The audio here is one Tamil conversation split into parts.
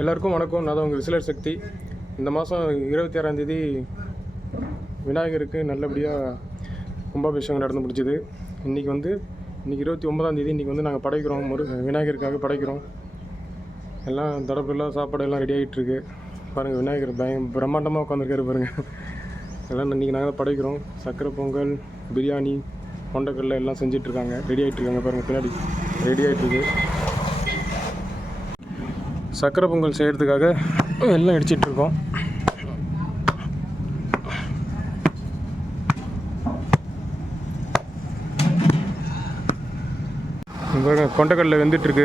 எல்லாருக்கும் வணக்கம். நான் தான் உங்கள் விசிலர் சக்தி. இந்த மாதம் இருபத்தி ஆறாந்தேதி விநாயகருக்கு நல்லபடியாக கும்பாபிஷேகம் நடந்து முடிச்சுது இன்றைக்கி வந்து இன்றைக்கி இருபத்தி ஒன்பதாந்தேதி இன்றைக்கி வந்து நாங்கள் படைக்கிறோம். முரு விநாயகருக்காக படைக்கிறோம். எல்லாம் தடப்பெல்லாம் சாப்பாடு எல்லாம் ரெடி ஆகிட்டுருக்கு பாருங்கள் விநாயகர் பய பிரம்மாண்டமாக உட்காந்துருக்காரு பாருங்கள் எல்லாம் இன்றைக்கி நாங்கள் படைக்கிறோம். சக்கரை பொங்கல் பிரியாணி கொண்டக்கடலை எல்லாம் செஞ்சிட்ருக்காங்க ரெடி ஆகிட்டுருக்காங்க பாருங்கள் பின்னாடி. ரெடி ஆகிட்டுருக்கு சக்கரை பொங்கல் செய்கிறதுக்காக எல்லாம் அடிச்சிட்ருக்கோம் கொண்டக்கடலை வெந்துட்டுருக்கு.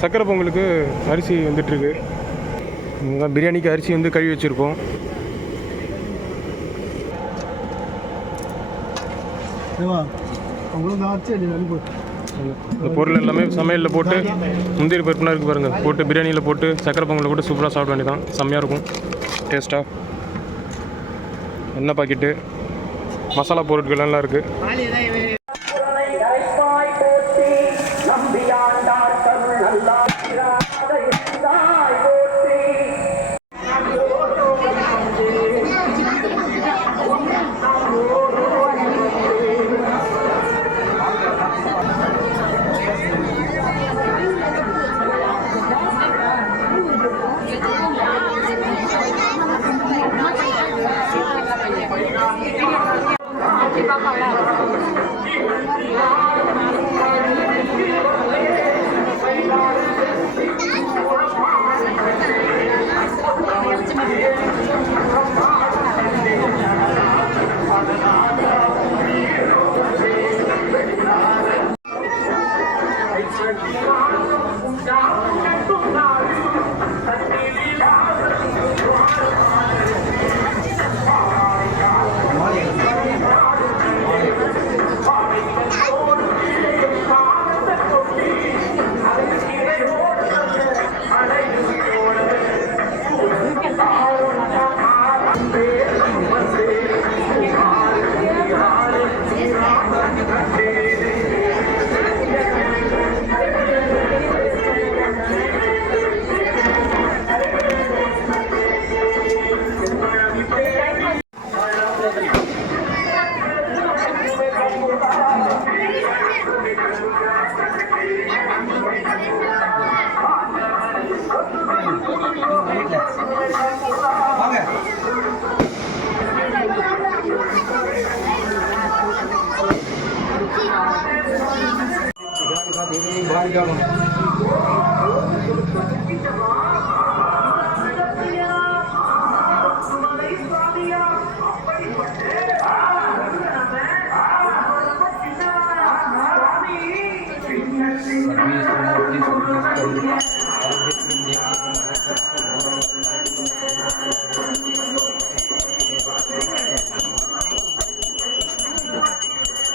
சக்கரை பொங்கலுக்கு அரிசி வந்துட்டுருக்கு. இங்கே பிரியாணிக்கு அரிசி வந்து கழுவி வச்சுருக்கோம். ஏவா உங்களுக்கு ஆச்சு அடி அனுப்பு இந்த பொருள் எல்லாமே சமையலில் போட்டு முந்திரி பருப்புலாம் இருக்குது பாருங்கள் போட்டு பிரியாணியில் போட்டு சக்கரை பொங்கலில் போட்டு சூப்பராக சாப்பிட வேண்டியதான் செம்மையாக இருக்கும். டேஸ்ட்டாக எண்ணெய் பாக்கெட்டு மசாலா பொருட்கள் எல்லாம் இருக்குது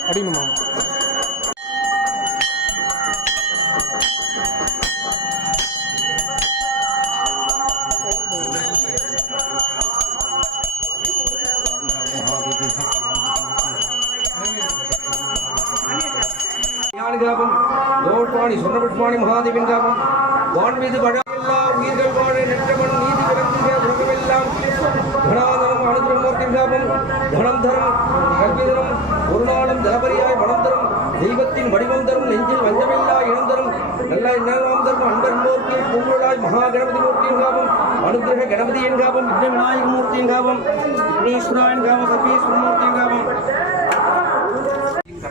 அடிக்கணுமா ஞானகாபம் தோட்பாணி சொன்னபட்பாணி மகாதேவின் காபம் வான் மீது பழமெல்லா உயிர்கள் வாழ நெற்றமன் நீதி விளங்குக உலகமெல்லாம் கணாதனம் அனுகிரமூர்த்தின் காபம் தனம் தரும் கல்விதரும் ஒரு நாளும் தனபரியாய் மனம் தரும் தெய்வத்தின் வடிவம் தரும் நெஞ்சில் வஞ்சமில்லா இனம் தரும் நல்ல இன்னாம் தரும் அன்பர் மூர்த்தி பூங்குழலாய் மகா கணபதி மூர்த்தியின் காபம் அனுகிரக கணபதியின் காபம் விக்ன விநாயக மூர்த்தியின் காபம் விக்னேஸ்வராயன் காபம் சர்வேஸ்வர மூர்த்தியின் காபம்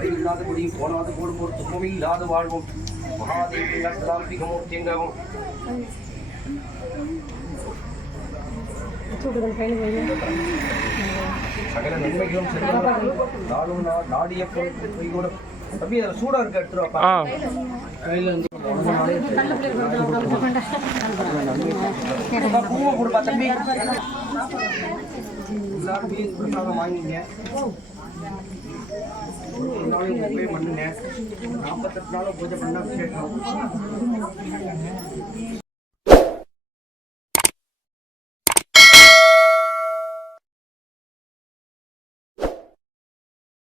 கரையில்லாத குடியும் போனாத போடும் ஒரு துன்பமே இல்லாத வாழ்வோம். மகாதேவி நஸ்தாம்பிக மூர்த்தியங்கவும் சகல நன்மைகளும் நாளும் நாடிய பொருட்கள் தம்பி அதில் சூடா இருக்க எடுத்துருவாப்பா பூவை கொடுப்பா தம்பி. எல்லாரும் வாங்கிங்க. ஒரு நாளைக்கு பண்ணுங்க நாற்பத்தெட்டு நாளும் பூஜை பண்ண விசேஷம்.